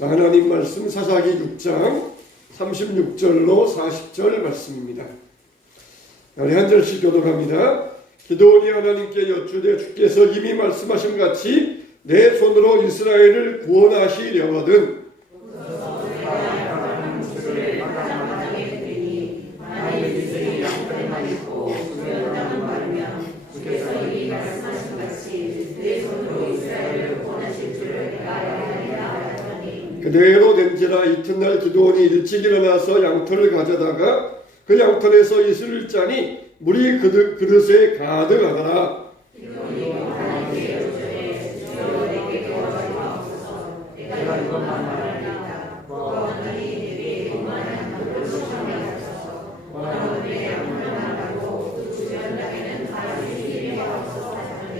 자, 하나님 말씀 사사기 6장 36절로 40절 말씀입니다. 우리 한 절씩 교독합니다. 기드온이 하나님께 여쭈되 주께서 이미 말씀하신 같이 내 손으로 이스라엘을 구원하시려거든 그대로 된지라 이튿날 기드온이 일찍 일어나서 양털을 가져다가 그 양털에서 이슬을 짜니 물이 그릇에 가득하더라.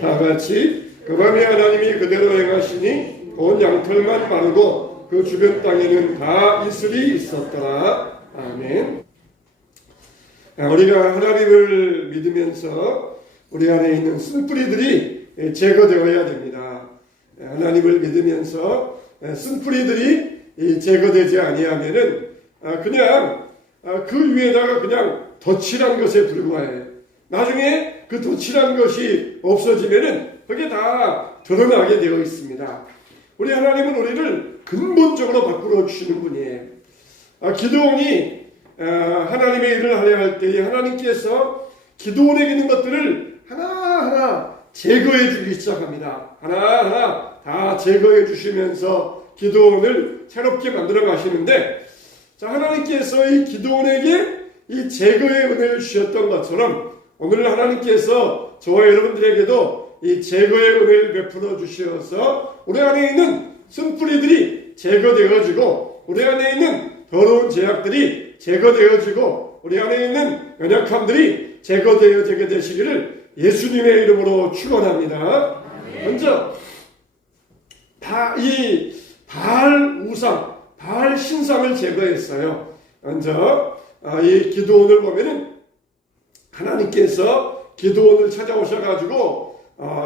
다 같이 그 밤에 하나님이 그대로 행하시니 온 양털만 마르고 그 주변 땅에는 다 이슬이 있었더라. 아멘. 우리가 하나님을 믿으면서 우리 안에 있는 쓴뿌리들이 제거되어야 됩니다. 하나님을 믿으면서 쓴뿌리들이 제거되지 아니하면은 그냥 그 위에다가 그냥 덧칠한 것에 불과해요. 나중에 그 덧칠한 것이 없어지면은 그게 다 드러나게 되어 있습니다. 우리 하나님은 우리를 근본적으로 바꾸어 주시는 분이에요. 기드온이 하나님의 일을 하려 할 때에 하나님께서 기드온에게 있는 것들을 하나하나 제거해 주기 시작합니다. 하나하나 다 제거해 주시면서 기드온을 새롭게 만들어 가시는데, 자, 하나님께서 이 기드온에게 이 제거의 은혜를 주셨던 것처럼 오늘 하나님께서 저와 여러분들에게도 이 제거의 은혜를 베풀어 주셔서 우리 안에 있는 쓴뿌리들이 제거되어지고 우리 안에 있는 더러운 죄악들이 제거되어지고 우리 안에 있는 연약함들이 제거되어지게 되시기를 예수님의 이름으로 축원합니다. 먼저 이 바알 우상, 바알 신상을 제거했어요. 먼저 이 기드온을 보면은 하나님께서 기드온을 찾아오셔가지고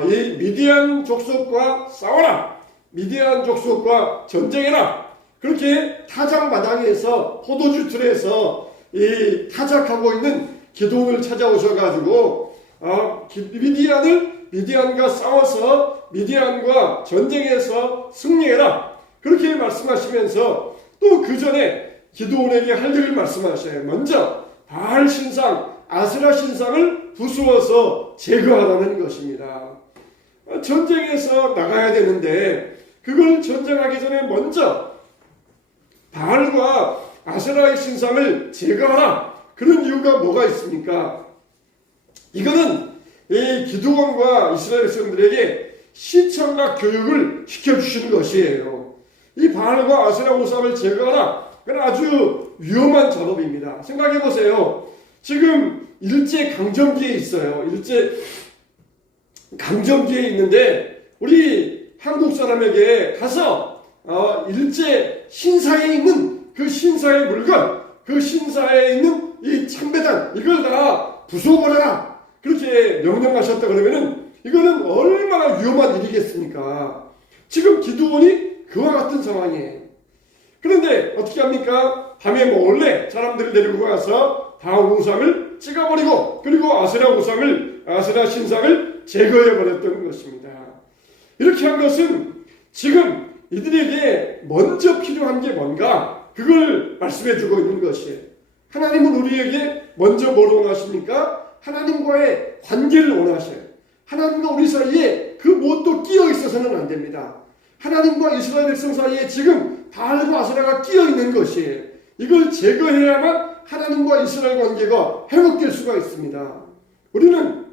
이 미디안 족속과 싸워라, 미디안 족속과 전쟁해라, 그렇게 타작마당에서 포도주 틀에서 이 타작하고 있는 기드온을 찾아오셔가지고 미디안과 싸워서 미디안과 전쟁에서 승리해라, 그렇게 말씀하시면서 또 그 전에 기드온에게 할 일을 말씀하셔요. 먼저 바알 신상, 아세라 신상을 부수어서 제거하라는 것입니다. 전쟁에서 나가야 되는데 그걸 전쟁하기 전에 먼저 바알과 아세라의 신상을 제거하라. 그런 이유가 뭐가 있습니까? 이거는 이 기드온과 이스라엘 백성들에게 시청각 교육을 시켜주시는 것이에요. 이 바알과 아세라 우상을 제거하라. 그건 아주 위험한 작업입니다. 생각해 보세요. 지금 일제 강점기에 있어요. 일제 강점기에 있는데 우리 한국 사람에게 가서 일제 신사에 있는 그 신사의 물건, 그 신사에 있는 이 참배단, 이걸 다 부숴버려라, 그렇게 명령하셨다 그러면은 이거는 얼마나 위험한 일이겠습니까? 지금 기드온이 그와 같은 상황이에요. 그런데 어떻게 합니까? 밤에 몰래 사람들을 데리고 가서 바알 우상을 찍어버리고 그리고 아세라 신상을 제거해버렸던 것입니다. 이렇게 한 것은 지금 이들에게 먼저 필요한 게 뭔가, 그걸 말씀해주고 있는 것이에요. 하나님은 우리에게 먼저 뭘 원하십니까? 하나님과의 관계를 원하셔요. 하나님과 우리 사이에 그 무엇도 끼어 있어서는 안 됩니다. 하나님과 이스라엘 백성 사이에 지금 바알과 아세라가 끼어 있는 것이에요. 이걸 제거해야만 하나님과 이스라엘 관계가 회복될 수가 있습니다. 우리는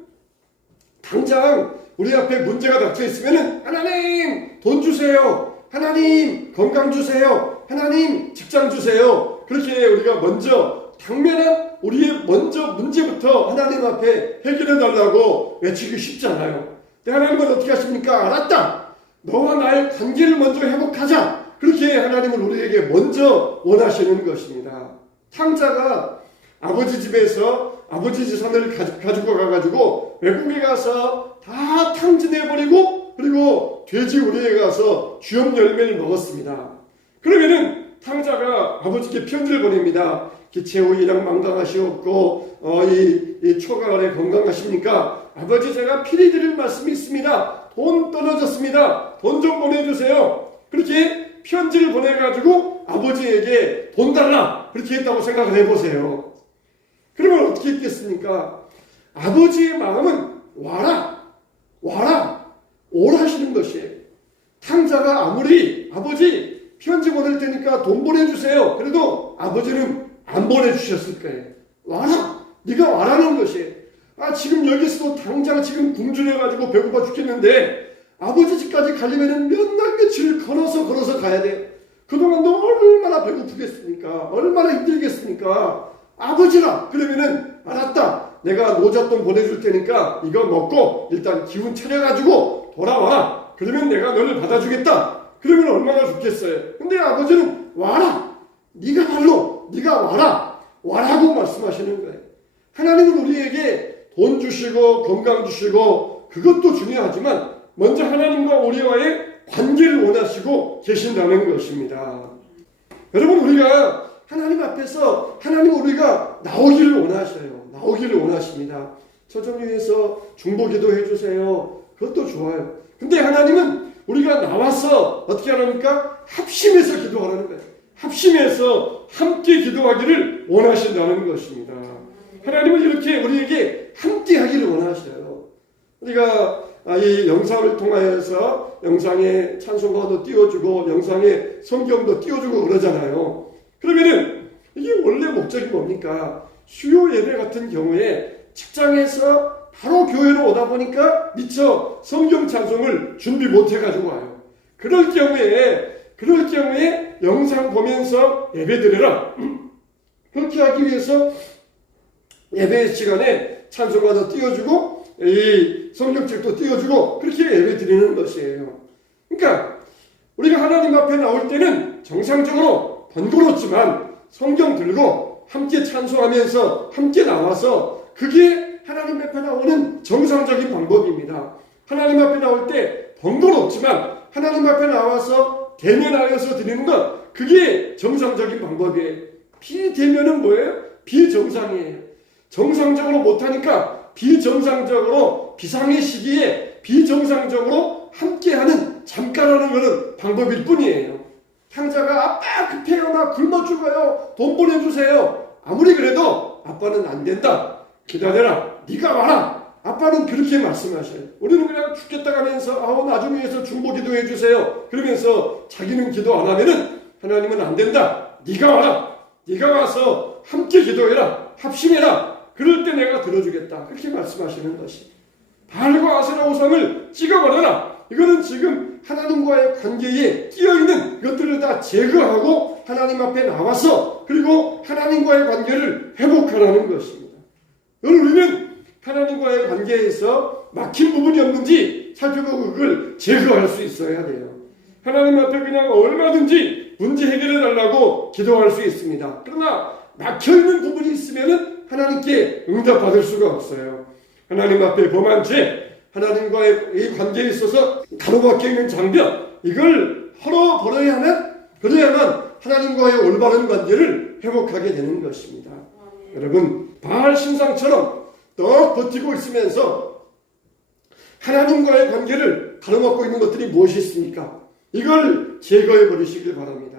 당장 우리 앞에 문제가 닥쳐 있으면 하나님 돈 주세요, 하나님 건강 주세요, 하나님 직장 주세요, 그렇게 우리가 먼저 당면한 우리의 먼저 문제부터 하나님 앞에 해결해 달라고 외치기 쉽잖아요. 근데 하나님은 어떻게 하십니까? 알았다, 너와 나의 관계를 먼저 회복하자, 그렇게 하나님은 우리에게 먼저 원하시는 것입니다. 탕자가 아버지 집에서 아버지 재산을 가지고 가가지고 외국에 가서 다 탕진해버리고 그리고 돼지 우리에 가서 주염 열매를 먹었습니다. 그러면은 탕자가 아버지께 편지를 보냅니다. 기체후 일양 망강하시옵고 이 초가을에 건강하십니까? 아버지 제가 필히 드릴 말씀이 있습니다. 돈 떨어졌습니다. 돈 좀 보내주세요. 그렇게 편지를 보내가지고 아버지에게 돈 달라 그렇게 했다고 생각을 해보세요. 그러면 어떻게 했겠습니까? 아버지의 마음은 와라 오라 하시는 것이에요. 탕자가 아무리 아버지 편지 보낼 테니까 돈 보내주세요. 그래도 아버지는 안 보내주셨을 거예요. 와라! 네가 와라는 것이에요. 지금 여기서도 당장 지금 굶주려가지고 배고파 죽겠는데 아버지 집까지 가려면 몇 날 며칠을 걸어서 가야 돼요. 그동안도 얼마나 배고프겠습니까? 얼마나 힘들겠습니까? 아버지라! 그러면은 알았다. 내가 노잣돈 보내줄 테니까 이거 먹고 일단 기운 차려가지고 돌아와라. 그러면 내가 너를 받아주겠다. 그러면 얼마나 좋겠어요. 근데 아버지는 와라. 네가 와라고 말씀하시는 거예요. 하나님은 우리에게 돈 주시고 건강 주시고 그것도 중요하지만 먼저 하나님과 우리와의 관계를 원하시고 계신다는 것입니다. 여러분 우리가 하나님 앞에서 하나님 우리가 나오기를 원하셔요. 나오기를 원하십니다. 저좀 위해서 중보기도 해주세요. 그것도 좋아요. 근데 하나님은 우리가 나와서 어떻게 하랍니까? 합심해서 기도하라는 거예요. 합심해서 함께 기도하기를 원하신다는 것입니다. 하나님은 이렇게 우리에게 함께 하기를 원하셔요. 우리가 이 영상을 통하여서 영상에 찬송가도 띄워주고 영상에 성경도 띄워주고 그러잖아요. 그러면은 이게 원래 목적이 뭡니까? 수요 예배 같은 경우에 직장에서 바로 교회로 오다 보니까 미처 성경 찬송을 준비 못 해가지고 와요. 그럴 경우에 영상 보면서 예배 드려라. 그렇게 하기 위해서 예배 시간에 찬송가도 띄워주고 이 성경책도 띄워주고 그렇게 예배 드리는 것이에요. 그러니까 우리가 하나님 앞에 나올 때는 정상적으로 번거롭지만 성경 들고 함께 찬송하면서 함께 나와서 그게 하나님 앞에 나오는 정상적인 방법입니다. 하나님 앞에 나올 때 번거롭지만 하나님 앞에 나와서 대면하여서 드리는 것 그게 정상적인 방법이에요. 비대면은 뭐예요? 비정상이에요. 정상적으로 못하니까 비정상적으로 비상의 시기에 비정상적으로 함께하는 잠깐 하는 것은 방법일 뿐이에요. 탕자가 아빠 급해요. 나 굶어 죽어요. 돈 보내주세요. 아무리 그래도 아빠는 안 된다. 기다려라. 네가 와라. 아빠는 그렇게 말씀하셔요. 우리는 그냥 죽겠다 하면서 나중에 해서 중보 기도해 주세요. 그러면서 자기는 기도 안 하면은 하나님은 안 된다. 네가 와라. 네가 와서 함께 기도해라. 합심해라. 그럴 때 내가 들어주겠다. 그렇게 말씀하시는 것이. 바알과 아세라 우상을 찍어버려라. 이거는 지금 하나님과의 관계에 끼어있는 것들을 다 제거하고 하나님 앞에 나와서 그리고 하나님과의 관계를 회복하라는 것입니다. 우리는 하나님과의 관계에서 막힌 부분이 없는지 살펴보고 그걸 제거할 수 있어야 돼요. 하나님 앞에 그냥 얼마든지 문제 해결해 달라고 기도할 수 있습니다. 그러나 막혀있는 부분이 있으면 하나님께 응답받을 수가 없어요. 하나님 앞에 범한 죄, 하나님과의 이 관계에 있어서 가로막혀 있는 장벽, 이걸 헐어버려야만 그래야만 하나님과의 올바른 관계를 회복하게 되는 것입니다. 여러분, 바알 신상처럼 떡 버티고 있으면서 하나님과의 관계를 가로막고 있는 것들이 무엇이 있습니까? 이걸 제거해 버리시길 바랍니다.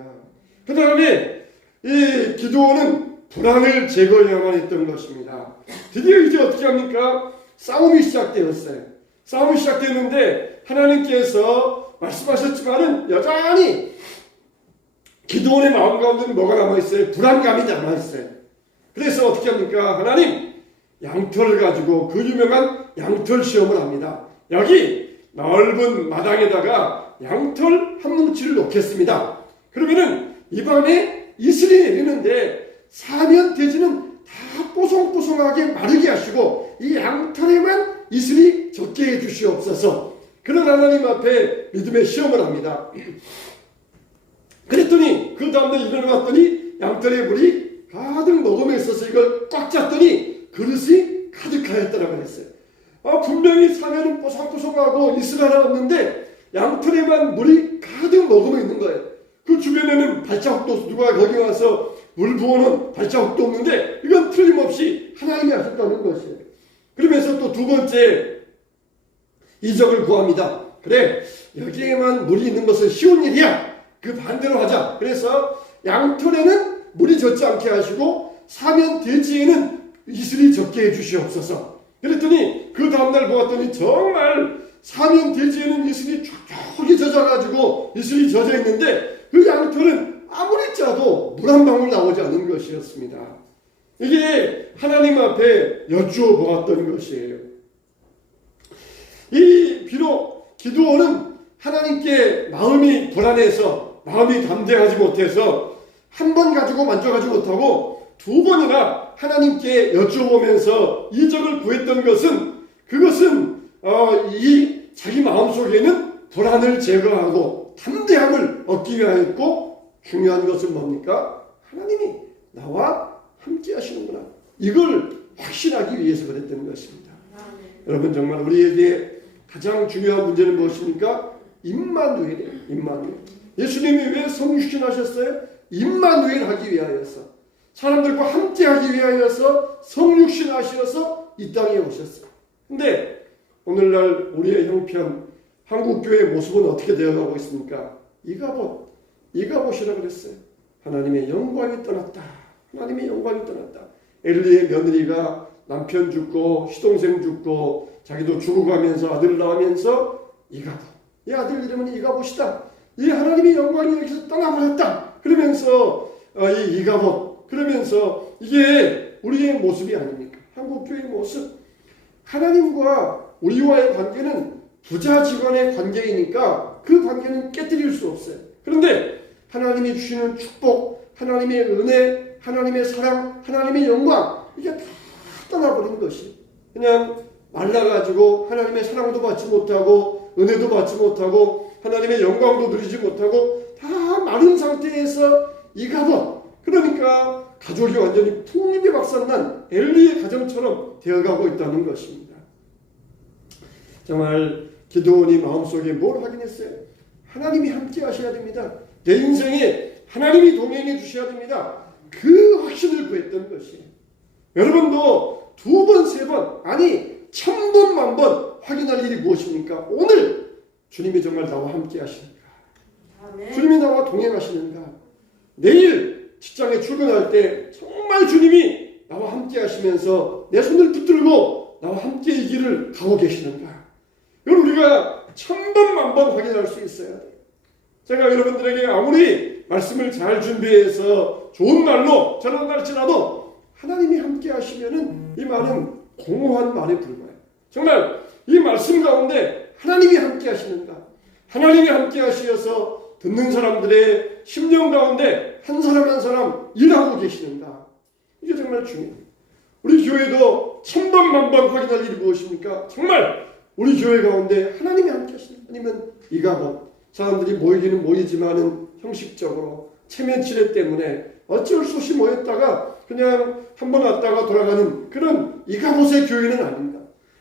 그 다음에 이 기도는 불안을 제거해야만 했던 것입니다. 드디어 이제 어떻게 합니까? 싸움이 시작되었어요. 싸움이 시작되었는데 하나님께서 말씀하셨지만은 여전히 기도원의 마음 가운데는 뭐가 남아있어요? 불안감이 남아있어요. 그래서 어떻게 합니까? 하나님, 양털을 가지고 그 유명한 양털 시험을 합니다. 여기 넓은 마당에다가 양털 한 뭉치를 놓겠습니다. 그러면은 이 밤에 이슬이 내리는데 사면 돼지는 다 뽀송뽀송하게 마르게 하시고 이 양털에만 이슬이 적게 해주시옵소서. 그런 하나님 앞에 믿음의 시험을 합니다. 그랬더니 그 다음날 일어나봤더니 양털에 물이 가득 녹음에 있어서 이걸 꽉 찼더니 그릇이 가득하였다라고 했어요. 분명히 사면은 뽀송뽀송하고 이슬 하나 없는데 양털에만 물이 가득 녹음에 있는 거예요. 그 주변에는 발자국도 누가 거기 와서 물 부어놓은 발자국도 없는데 이건 틀림없이 하나님이 하셨다는 것이에요. 그러면서 또 두 번째 이적을 구합니다. 그래, 여기에만 물이 있는 것은 쉬운 일이야. 그 반대로 하자. 그래서 양털에는 물이 젖지 않게 하시고 사면 대지에는 이슬이 젖게 해주시옵소서. 그랬더니 그 다음날 보았더니 정말 사면 대지에는 이슬이 쫙쫙이 젖어가지고 이슬이 젖어 있는데 그 양털은 아무리 짜도 물 한 방울 나오지 않는 것이었습니다. 이게 하나님 앞에 여쭈어 보았던 것이에요. 이 비록 기드온은 하나님께 마음이 불안해서 마음이 담대하지 못해서 한 번 가지고 만족하지 못하고 두 번이나 하나님께 여쭈어보면서 이적을 구했던 것은 그것은 이 자기 마음속에는 불안을 제거하고 담대함을 얻기 위하였고 중요한 것은 뭡니까? 하나님이 나와 함께 하시는구나. 이걸 확신하기 위해서 그랬던 것입니다. 여러분 정말 우리에게 가장 중요한 문제는 무엇입니까? 임마누엘이에요. 임마누엘. 예수님이 왜 성육신하셨어요? 임마누엘 하기 위하여서 사람들과 함께 하기 위하여서 성육신하셔서 이 땅에 오셨어요. 근데 오늘날 우리의 형편 한국교회의 모습은 어떻게 되어가고 있습니까? 이가봇이라고 그랬어요. 하나님의 영광이 떠났다. 하나님의 영광이 떠났다. 엘리의 며느리가 남편 죽고 시동생 죽고 자기도 죽어가면서 아들을 낳으면서 이가봇. 이 아들 이름은 이가봇이다. 이 하나님의 영광이 여기서 떠나버렸다. 그러면서 이 이가봇. 그러면서 이게 우리의 모습이 아닙니까? 한국교회의 모습. 하나님과 우리와의 관계는 부자 직원의 관계이니까 그 관계는 깨뜨릴 수 없어요. 그런데 하나님이 주시는 축복, 하나님의 은혜, 하나님의 사랑, 하나님의 영광 이게 다 떠나버린 것이 그냥 말라가지고 하나님의 사랑도 받지 못하고 은혜도 받지 못하고 하나님의 영광도 누리지 못하고 다 마른 상태에서 이가봇 그러니까 가족이 완전히 풍립이 박산난 엘리의 가정처럼 되어가고 있다는 것입니다. 정말 기드온이 마음속에 뭘 확인했어요? 하나님이 함께 하셔야 됩니다. 내 인생에 하나님이 동행해 주셔야 됩니다. 그 확신을 구했던 것이에요. 여러분도 두 번, 세 번, 아니 1000번, 1000번 확인할 일이 무엇입니까? 오늘 주님이 정말 나와 함께 하시는가? 아멘. 주님이 나와 동행하시는가? 내일 직장에 출근할 때 정말 주님이 나와 함께 하시면서 내 손을 붙들고 나와 함께 이 길을 가고 계시는가? 이걸 우리가 1000번, 1000번 확인할 수 있어야 돼요. 제가 여러분들에게 아무리 말씀을 잘 준비해서 좋은 말로 전한할지라도 하나님이 함께 하시면은 이 말은 공허한 말에 불과해요. 정말 이 말씀 가운데 하나님이 함께 하시는가? 하나님이 함께 하시어서 듣는 사람들의 심령 가운데 한 사람 한 사람 일하고 계시는가? 이게 정말 중요해요. 우리 교회도 1000번, 1000번 확인할 일이 무엇입니까? 정말 우리 교회 가운데 하나님이 함께 하시는가? 아니면 이가봇 사람들이 모이기는 모이지만은 형식적으로 체면치레 때문에 어쩔 수 없이 모였다가 그냥 한번 왔다가 돌아가는 그런 이가봇의 교회는 아닙니다.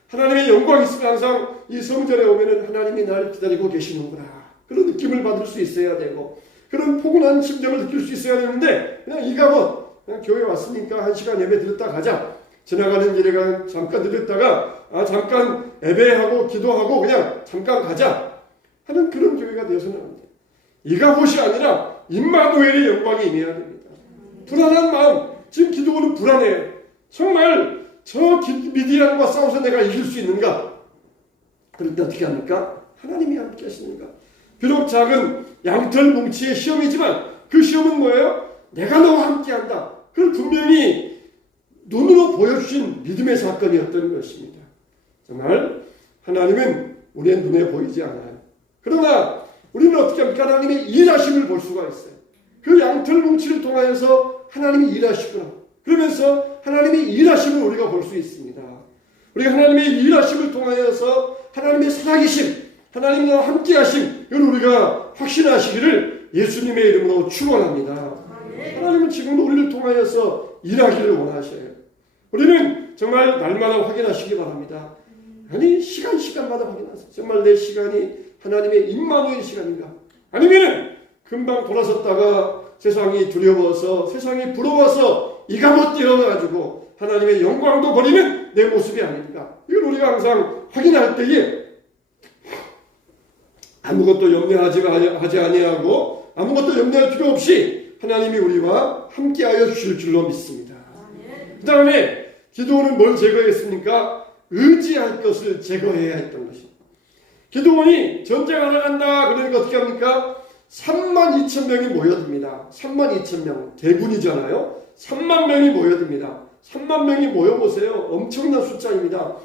하나님의 영광이 있으면 항상 이 성전에 오면은 하나님이 나를 기다리고 계시는구나. 그런 느낌을 받을 수 있어야 되고 그런 포근한 심정을 느낄 수 있어야 되는데 그냥 이가봇 그냥 교회 왔으니까 1시간 예배 드렸다 가자. 지나가는 길에 잠깐 들렸다가 잠깐 예배하고 기도하고 그냥 잠깐 가자 하는 그런 교회가 되어서는 안 돼요. 이가봇이 아니라 임마누엘의 영광이 임해야 됩니다. 불안한 마음 지금 기도는 불안해요. 정말 저 미디안과 싸워서 내가 이길 수 있는가? 그런데 어떻게 합니까? 하나님이 함께 하시는가? 비록 작은 양털 뭉치의 시험이지만 그 시험은 뭐예요? 내가 너와 함께 한다. 그걸 분명히 눈으로 보여주신 믿음의 사건이었던 것입니다. 정말 하나님은 우리의 눈에 보이지 않아요. 그러나 우리는 어떻게 합니까? 하나님의 일하심을 볼 수가 있어요. 그 양털 뭉치를 통하여서 하나님이 일하시구나. 그러면서 하나님의 일하심을 우리가 볼 수 있습니다. 우리가 하나님의 일하심을 통하여서 하나님의 살아계심, 하나님과 함께하심, 이걸 우리가 확신하시기를 예수님의 이름으로 축원합니다. 하나님은 지금도 우리를 통하여서 일하기를 원하셔요. 우리는 정말 날마다 확인하시기 바랍니다. 아니 시간마다 확인하세요. 정말 내 시간이 하나님의 임마누엘 시간인가? 아니면은 금방 돌아섰다가 세상이 두려워서 세상이 부러워서 이가 못 뛰어가지고 하나님의 영광도 버리는 내 모습이 아닙니다. 이걸 우리가 항상 확인할 때에 아무것도 염려하지 아니하고 아무것도 염려할 필요 없이 하나님이 우리와 함께하여 주실 줄로 믿습니다. 그 다음에 기드온은 뭘 제거했습니까? 의지할 것을 제거해야 했던 것입니다. 기드온이 전쟁하러 간다 그러니까 어떻게 합니까? 32,000명이 모여듭니다. 32,000명 대군이잖아요. 3만 명이 모여듭니다. 3만 명이 모여보세요. 엄청난 숫자입니다.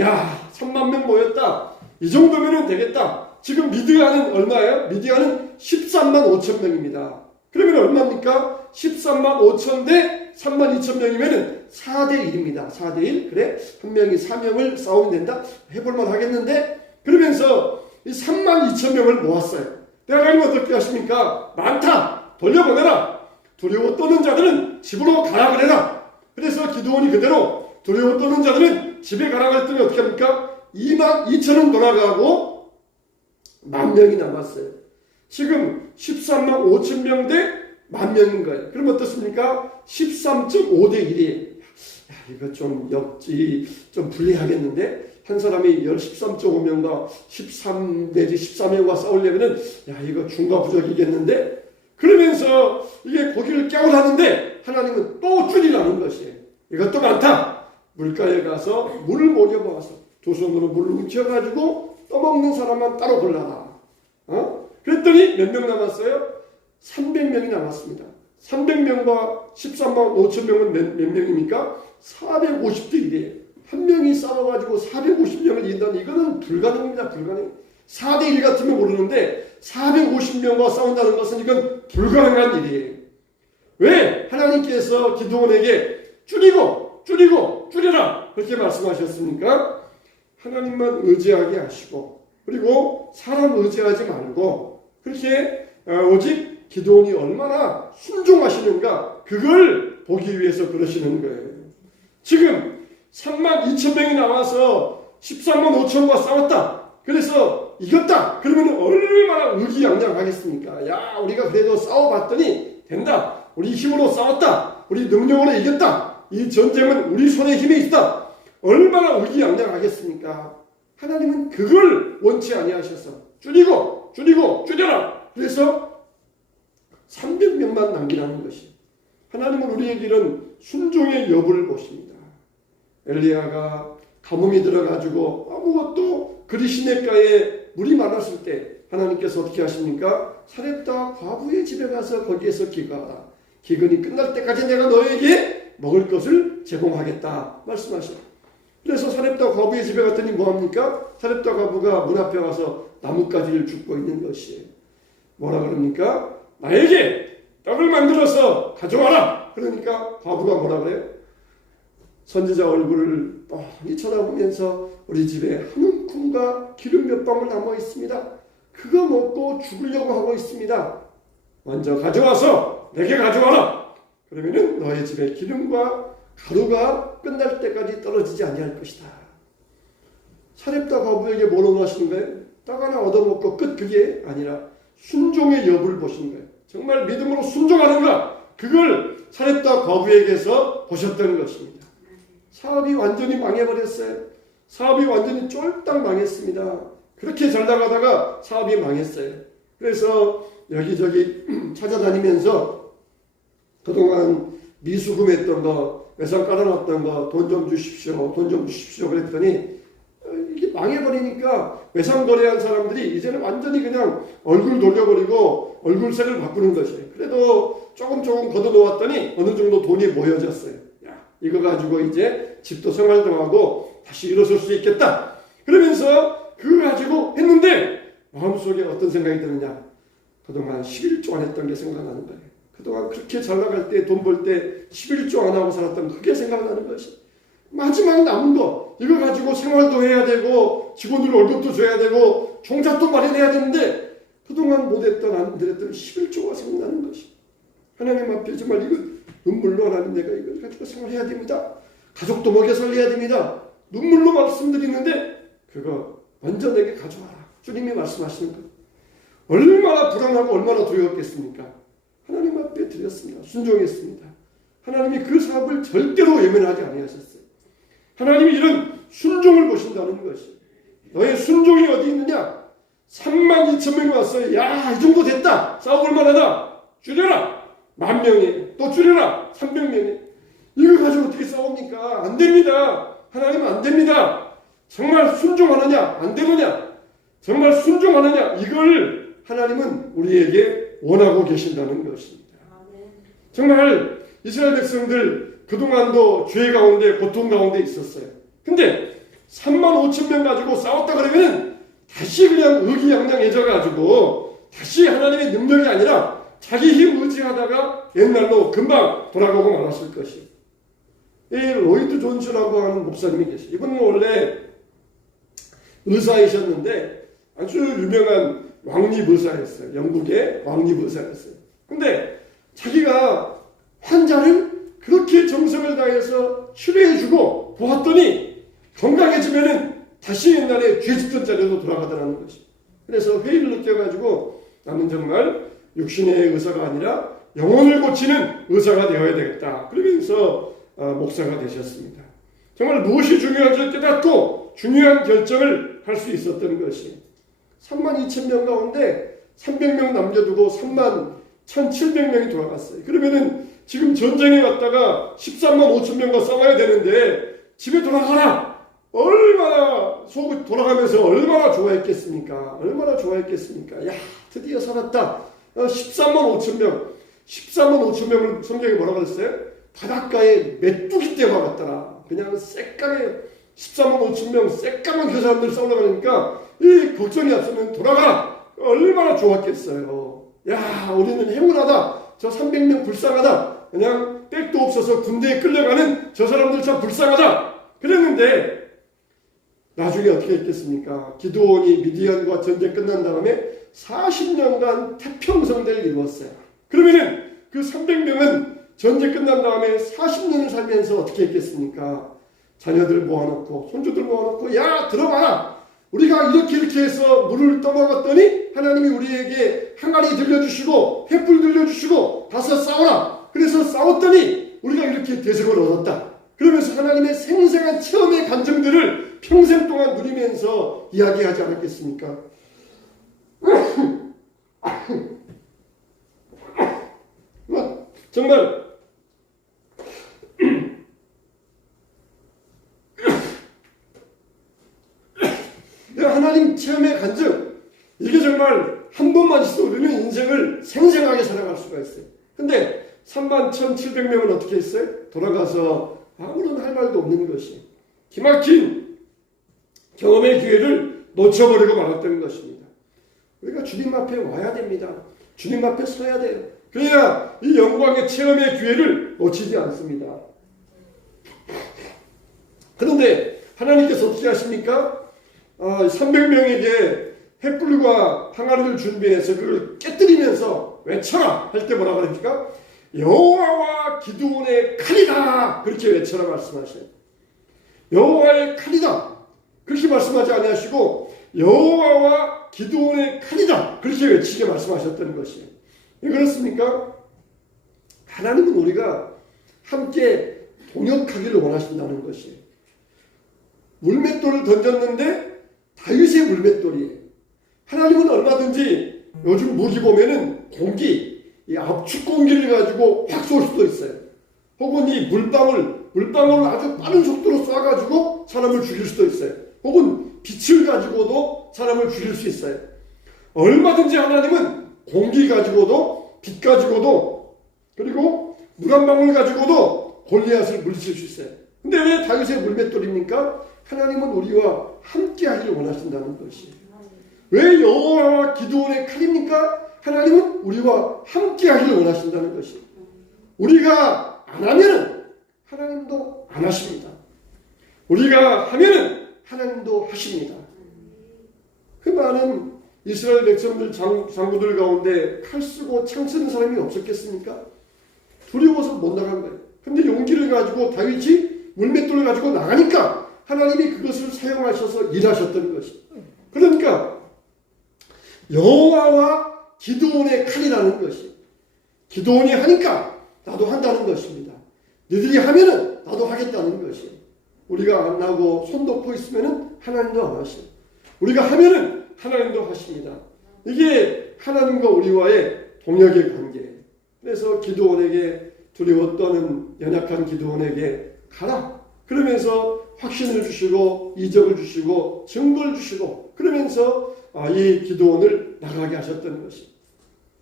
야, 3만 명 모였다. 이 정도면 되겠다. 지금 미디아는 얼마예요? 미디아는 13만 5천 명입니다. 그러면 얼마입니까? 13만 5천 대 3만 2천 명이면 4대 1입니다. 4대 1. 그래? 한 명이 4명을 싸우면 된다? 해볼만 하겠는데? 그러면서 이 3만 2천 명을 모았어요. 하나님은 어떻게 하십니까? 많다! 돌려보내라! 두려워 떠는 자들은 집으로 가라 그래라! 그래서 기드온이 그대로 두려워 떠는 자들은 집에 가라 그랬더니 어떻게 합니까? 2만 2천은 돌아가고 10,000명이 남았어요. 지금 13만 5천 명 대 10,000명인 거예요. 그럼 어떻습니까? 13.5대 1이에요. 야, 이거 좀 불리하겠는데? 한 사람이 13.5명과 13 내지 14명과 싸우려면은 야, 이거 중과부적이겠는데? 그러면서 이게 고기를 깨우라는데 하나님은 또 줄이라는 것이에요. 이것도 많다. 물가에 가서 물을 모여보아서 두 손으로 물을 훔쳐가지고 떠먹는 사람만 따로 골라라. 그랬더니 몇 명 남았어요? 300명이 남았습니다. 300명과 13만 5천 명은 몇 명입니까? 450대 1이에요. 한 명이 싸워가지고 450명을 이긴다는 이거는 불가능입니다. 불가능. 4대 1 같으면 모르는데 450명과 싸운다는 것은 이건 불가능한 일이에요. 왜? 하나님께서 기드온에게 줄여라 그렇게 말씀하셨습니까? 하나님만 의지하게 하시고 그리고 사람 의지하지 말고 그렇게 오직 기드온이 얼마나 순종하시는가 그걸 보기 위해서 그러시는 거예요. 지금 32,000명이 나와서 13만 5천과 싸웠다. 그래서 이겼다. 그러면 얼마나 의기양양하겠습니까? 야, 우리가 그래도 싸워봤더니 된다. 우리 힘으로 싸웠다. 우리 능력으로 이겼다. 이 전쟁은 우리 손에 힘이 있다. 얼마나 의기양양하겠습니까? 하나님은 그걸 원치 아니하셔서 줄여라. 그래서 300명만 남기라는 것이. 하나님은 우리에게 이런 순종의 여부를 보십니다. 엘리야가 가뭄이 들어가지고 아무것도 그리 시냇가에 물이 많았을 때 하나님께서 어떻게 하십니까? 사렙다 과부의 집에 가서 거기에서 기거하라. 기근이 끝날 때까지 내가 너에게 먹을 것을 제공하겠다 말씀하셔. 그래서 사렙다 과부의 집에 갔더니 뭐합니까? 사렙다 과부가 문 앞에 와서 나뭇가지를 줍고 있는 것이에요. 뭐라 그럽니까? 나에게 떡을 만들어서 가져와라. 그러니까 과부가 뭐라 그래요? 선지자 얼굴을 뻔히 쳐다보면서 우리 집에 한 움큼과 기름 몇 방울 남아 있습니다. 그거 먹고 죽으려고 하고 있습니다. 먼저 가져와서 내게 가져와라. 그러면은 너의 집에 기름과 가루가 끝날 때까지 떨어지지 아니할 것이다. 사렙다 과부에게 뭐라고 하시는 거예요? 떡 하나 얻어먹고 끝. 그게 아니라 순종의 여부를 보시는 거예요. 정말 믿음으로 순종하는가? 그걸 사렙다 과부에게서 보셨다는 것입니다. 사업이 완전히 망해버렸어요. 사업이 완전히 쫄딱 망했습니다. 그렇게 잘 나가다가 사업이 망했어요. 그래서 여기저기 찾아다니면서 그동안 미수금했던 거, 외상 깔아놨던 거 돈 좀 주십시오 그랬더니 이게 망해버리니까 외상 거래한 사람들이 이제는 완전히 그냥 얼굴 돌려버리고 얼굴색을 바꾸는 것이에요. 그래도 조금 걷어놓았더니 어느 정도 돈이 모여졌어요. 야, 이거 가지고 이제 집도 생활도 하고 다시 일어설 수 있겠다. 그러면서 그거 가지고 했는데 마음속에 어떤 생각이 드느냐. 그동안 11조 안 했던 게 생각나는 거예요. 그동안 그렇게 잘 나갈 때 돈 벌 때 11조 안 하고 살았던 그게 생각나는 것이. 마지막 남은 거 이거 가지고 생활도 해야 되고 직원들 월급도 줘야 되고 종잣도 마련해야 되는데 그동안 못했던 안 드렸던 11조가 생각나는 것이. 하나님 앞에 정말 이거 눈물로 하나님 내가 이걸 가지고 생활해야 됩니다. 가족도 먹여 살려야 됩니다. 눈물로 말씀드리는데 그거 먼저 내게 가져와라. 주님이 말씀하시는 것. 얼마나 불안하고 얼마나 두려웠겠습니까? 하나님 앞에 드렸습니다. 순종했습니다. 하나님이 그 사업을 절대로 외면하지 아니하셨어요. 하나님이 이런 순종을 보신다는 것이, 너의 순종이 어디 있느냐? 32,000명이 왔어요. 야, 이 정도 됐다. 싸워볼 만하다. 줄여라. 10,000명이. 또 줄여라. 300명이. 이걸 가지고 어떻게 싸웁니까? 안 됩니다. 하나님은 안 됩니다. 정말 순종하느냐? 안 되느냐? 정말 순종하느냐? 이걸 하나님은 우리에게 원하고 계신다는 것입니다. 정말 이스라엘 백성들 그동안도 죄 가운데 고통 가운데 있었어요. 근데 35,000명 가지고 싸웠다 그러면 다시 그냥 의기양양해져가지고 다시 하나님의 능력이 아니라 자기 힘 의지하다가 옛날로 금방 돌아가고 말았을 것이. 이 로이드 존스라고 하는 목사님이 계세요. 이분은 원래 의사이셨는데 아주 유명한 왕립의사였어요. 영국의 왕립의사였어요. 근데 자기가 환자를 그렇게 정성을 다해서 치료해주고 보았더니 건강해지면은 다시 옛날에 죄 짓던 자리로 돌아가더라는 것이. 그래서 회의를 느껴가지고 나는 정말 육신의 의사가 아니라 영혼을 고치는 의사가 되어야 되겠다. 그러면서 목사가 되셨습니다. 정말 무엇이 중요한지 깨닫고 중요한 결정을 할 수 있었던 것이 32,000명 가운데 300명 남겨두고 31,700명이 돌아갔어요. 그러면은 지금 전쟁에 갔다가 135,000명과 싸워야 되는데 집에 돌아가라! 얼마나 속을 돌아가면서 얼마나 좋아했겠습니까? 얼마나 좋아했겠습니까? 야, 드디어 살았다. 135,000명. 135,000명을 성경에 뭐라고 그랬어요? 바닷가에 메뚜기 떼와 같더라. 그냥 새까매 135,000명 새까만 그 사람들 싸우러 가니까 이 걱정이 앞서면 돌아가라. 얼마나 좋았겠어요. 야, 우리는 행운하다. 저 300명 불쌍하다. 그냥 백도 없어서 군대에 끌려가는 저 사람들 참 불쌍하다. 그랬는데 나중에 어떻게 했겠습니까? 기드온이 미디안과 전쟁 끝난 다음에 40년간 태평성대를 이루었어요. 그러면은 그 300명은 전쟁 끝난 다음에 40년을 살면서 어떻게 했겠습니까? 자녀들 모아놓고 손주들 모아놓고 야, 들어봐라. 우리가 이렇게 해서 물을 떠먹었더니 하나님이 우리에게 항아리 들려주시고 횃불 들려주시고 가서 싸워라. 그래서 싸웠더니 우리가 이렇게 대접을 얻었다. 그러면서 하나님의 생생한 체험의 감정들을 평생 동안 누리면서 이야기하지 않았겠습니까? 정말 하나님 체험의 간증, 이게 정말 한 번만 있어 우리는 인생을 생생하게 살아갈 수가 있어요. 근데 31,700명은 어떻게 했어요? 돌아가서 아무런 할 말도 없는 것이 기막힌 경험의 기회를 놓쳐버리고 말았다는 것입니다. 우리가 주님 앞에 와야 됩니다. 주님 앞에 서야 돼요. 그래야 이 영광의 체험의 기회를 놓치지 않습니다. 그런데 하나님께서 어떻게 하십니까? 300명에게 횃불과 항아리를 준비해서 그걸 깨뜨리면서 외쳐라 할 때 뭐라고 그럽니까? 여호와와 기드온의 칼이다. 그렇게 외쳐라 말씀하셔요. 여호와의 칼이다. 그렇게 말씀하지 아니하시고 여호와와 기드온의 칼이다. 그렇게 외치게 말씀하셨다는 것이에요. 왜 그렇습니까? 하나님은 우리가 함께 동역하기를 원하신다는 것이에요. 물맷돌을 던졌는데 다윗의 물맷돌이에요. 하나님은 얼마든지 요즘 무기 보면은 공기, 이 압축 공기를 가지고 확 쏠 수도 있어요. 혹은 이 물방울을 아주 빠른 속도로 쏴가지고 사람을 죽일 수도 있어요. 혹은 빛을 가지고도 사람을 죽일 수 있어요. 얼마든지 하나님은 공기 가지고도 빛 가지고도 그리고 물 한 방울 가지고도 골리앗을 물리칠 수 있어요. 근데 왜 다윗의 물맷돌입니까? 하나님은 우리와 함께 하기를 원하신다는 것이에요. 왜 여호와와 기드온의 칼입니까? 하나님은 우리와 함께 하기를 원하신다는 것이에요. 우리가 안 하면은 하나님도 안 하십니다. 우리가 하면은 하나님도 하십니다. 그 많은 이스라엘 백성들 장구들 가운데 칼 쓰고 창 쓰는 사람이 없었겠습니까? 두려워서 못 나간 거예요. 근데 용기를 가지고 다윗이 물맷돌을 가지고 나가니까 하나님이 그것을 사용하셔서 일하셨던 것이. 그러니까 여호와와 기드온의 칼이라는 것이, 기드온이 하니까 나도 한다는 것입니다. 너희들이 하면은 나도 하겠다는 것이. 우리가 안 하고 손 놓고 있으면은 하나님도 안 하시고, 우리가 하면은 하나님도 하십니다. 이게 하나님과 우리와의 동역의 관계. 그래서 기드온에게 두려워 떠는 연약한 기드온에게 가라. 그러면서 확신을 주시고 이적을 주시고 증거를 주시고, 그러면서 이 기드온을 나가게 하셨던 것이.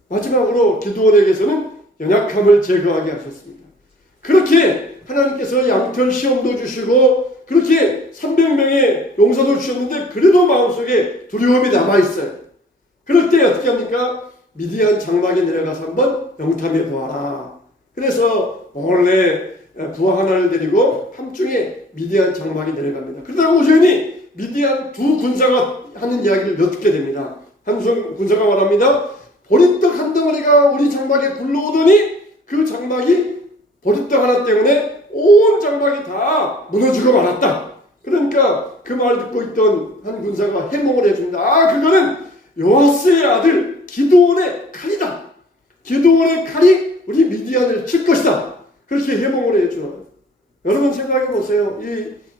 마지막으로 기드온에게서는 연약함을 제거하게 하셨습니다. 그렇게 하나님께서 양털 시험도 주시고 그렇게 300명의 용사도 주셨는데 그래도 마음속에 두려움이 남아있어요. 그럴 때 어떻게 합니까? 미디안 장막에 내려가서 한번 영탐해 보아라. 그래서 몰래 부하 하나를 데리고 함중에 미디안 장막에 내려갑니다. 그러다가 우연히 미디안 두 군사가 하는 이야기를 듣게 됩니다. 한 군사가 말합니다. 보리떡 한 덩어리가 우리 장막에 굴러오더니 그 장막이 보리떡 하나 때문에 온 장막이 다 무너지고 말았다. 그러니까 그 말을 듣고 있던 한 군사가 해몽을 해줍니다. 그거는 요아스의 아들 기드온의 칼이다. 기드온의 칼이 우리 미디안을 칠 것이다. 그렇게 해몽을 해줘요. 여러분 생각해 보세요.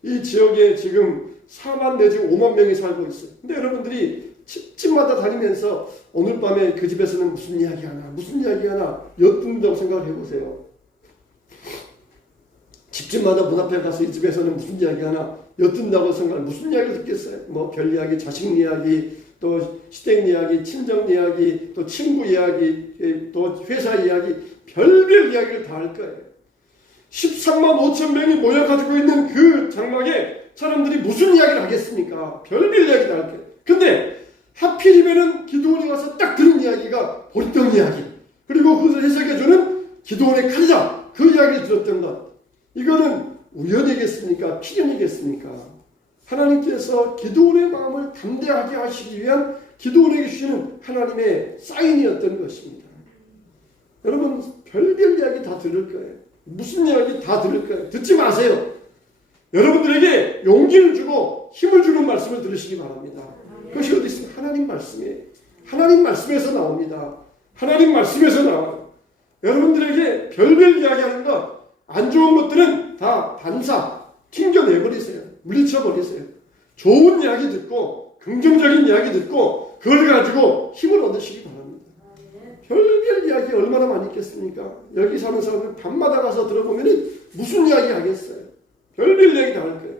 이 지역에 지금 4만 내지 5만 명이 살고 있어요. 근데 여러분들이 집집마다 다니면서 오늘 밤에 그 집에서는 무슨 이야기 하나 엿듣는다고 생각을 해보세요. 집집마다 문 앞에 가서 이 집에서는 무슨 이야기 하나 엿듣는다고 생각을, 무슨 이야기를 듣겠어요? 뭐 별 이야기, 자식 이야기, 또 시댁 이야기, 친정 이야기, 또 친구 이야기, 또 회사 이야기, 별별 이야기를 다 할 거예요. 13만 5천 명이 모여가지고 있는 그 장막에 사람들이 무슨 이야기를 하겠습니까? 별별 이야기 다 할 거예요. 근데 하필이면은 기드온이 가서 딱 들은 이야기가 보리떡 이야기, 그리고 그것을 해석해주는 기드온의 칼이다. 그 이야기를 들었던 것. 이거는 우연이겠습니까? 필연이겠습니까? 하나님께서 기드온의 마음을 담대하게 하시기 위한 기드온에게 주시는 하나님의 사인이었던 것입니다. 여러분 별별 이야기 다 들을 거예요. 무슨 이야기 다 들을 거예요. 듣지 마세요. 여러분들에게 용기를 주고 힘을 주는 말씀을 들으시기 바랍니다. 그것이 어디 있습니까? 하나님 말씀에, 하나님 말씀에서 나옵니다. 하나님 말씀에서 나와요. 여러분들에게 별별 이야기하는 것, 안 좋은 것들은 다 반사, 튕겨내버리세요. 물리쳐버리세요. 좋은 이야기 듣고 긍정적인 이야기 듣고 그걸 가지고 힘을 얻으시기 바랍니다. 별별 이야기 얼마나 많이 있겠습니까? 여기 사는 사람들 밤마다 가서 들어보면 무슨 이야기 하겠어요? 별별 이야기 다 할 거예요.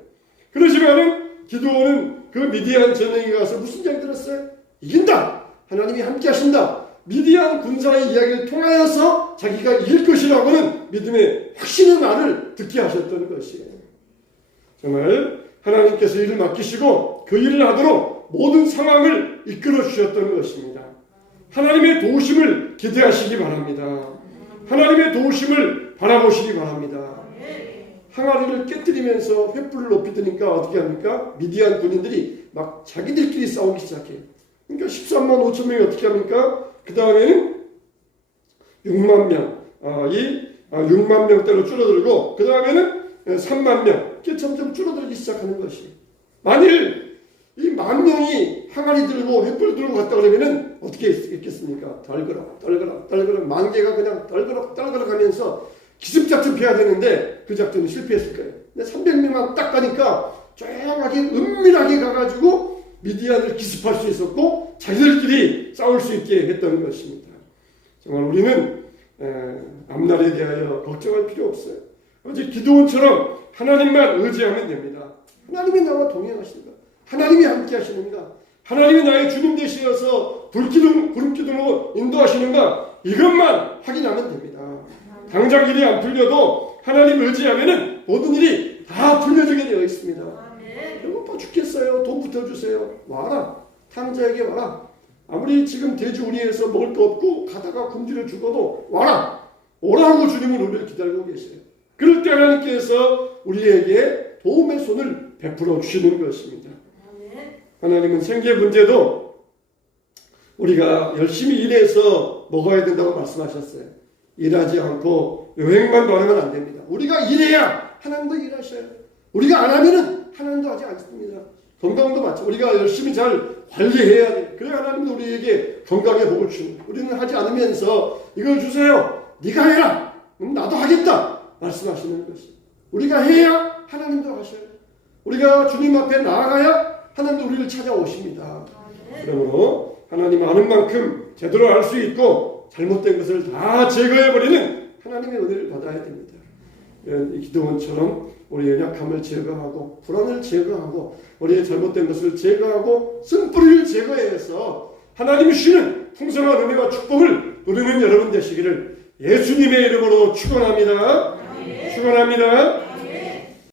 그러시면은 기드온은 그 미디안 전쟁에 가서 무슨 이야기 들었어요? 이긴다! 하나님이 함께 하신다! 미디안 군사의 이야기를 통하여서 자기가 이길 것이라고는 믿음의 확신의 말을 듣게 하셨던 것이에요. 정말 하나님께서 일을 맡기시고 그 일을 하도록 모든 상황을 이끌어 주셨던 것입니다. 하나님의 도우심을 기대하시기 바랍니다. 하나님의 도우심을 바라보시기 바랍니다. 항아리를 깨뜨리면서 횃불을 높이 드니까 어떻게 합니까? 미디안 군인들이 막 자기들끼리 싸우기 시작해요. 그러니까 13만 5천 명이 어떻게 합니까? 그 다음에는 6만 명, 6만 명대로 줄어들고, 그 다음에는 3만 명, 이렇게 점점 줄어들기 시작하는 것이. 만일 이 10,000명이 항아리 들고 횃불 들고 갔다 그러면은 어떻게 있겠습니까? 덜그럭 만 개가 그냥 덜그럭 하면서 기습작전 펴야 되는데 그 작전이 실패했을 거예요. 근데 300명만 딱 가니까 조용하게 은밀하게 가가지고 미디안을 기습할 수 있었고 자기들끼리 싸울 수 있게 했던 것입니다. 정말 우리는 앞날에 대하여 걱정할 필요 없어요. 어제 기드온처럼 하나님만 의지하면 됩니다. 하나님이 나와 동행하십니다. 하나님이 함께 하시는가? 하나님이 나의 주님 되시어서 구름기둥으로 인도하시는가? 이것만 확인하면 됩니다. 당장 일이 안 풀려도 하나님 의지하면 모든 일이 다 풀려지게 되어 있습니다. 배고파 죽겠어요. 돈 붙여주세요. 와라. 탕자에게 와라. 아무리 지금 돼지우리에서 먹을 거 없고 가다가 굶주려 죽어도 와라. 오라고 주님은 우리를 기다리고 계세요. 그럴 때 하나님께서 우리에게 도움의 손을 베풀어 주시는 것입니다. 하나님은 생계 문제도 우리가 열심히 일해서 먹어야 된다고 말씀하셨어요. 일하지 않고 여행만 다니면 안 됩니다. 우리가 일해야 하나님도 일하셔요. 우리가 안 하면은 하나님도 하지 않습니다. 건강도 마찬가지. 우리가 열심히 잘 관리해야 돼. 그래 하나님도 우리에게 건강의 복을 주는. 우리는 하지 않으면서 이걸 주세요. 네가 해라. 나도 하겠다. 말씀하시는 것이. 우리가 해야 하나님도 하셔요. 우리가 주님 앞에 나아가야 하나님도 우리를 찾아오십니다. 그러므로 하나님 아는 만큼 제대로 알 수 있고 잘못된 것을 다 제거해버리는 하나님의 은혜를 받아야 됩니다. 이 기도원처럼 우리의 약함을 제거하고 불안을 제거하고 우리의 잘못된 것을 제거하고 쓴뿌리를 제거해서 하나님이 주시는 풍성한 은혜와 축복을 누리는 여러분 되시기를 예수님의 이름으로 축원합니다. 축원합니다.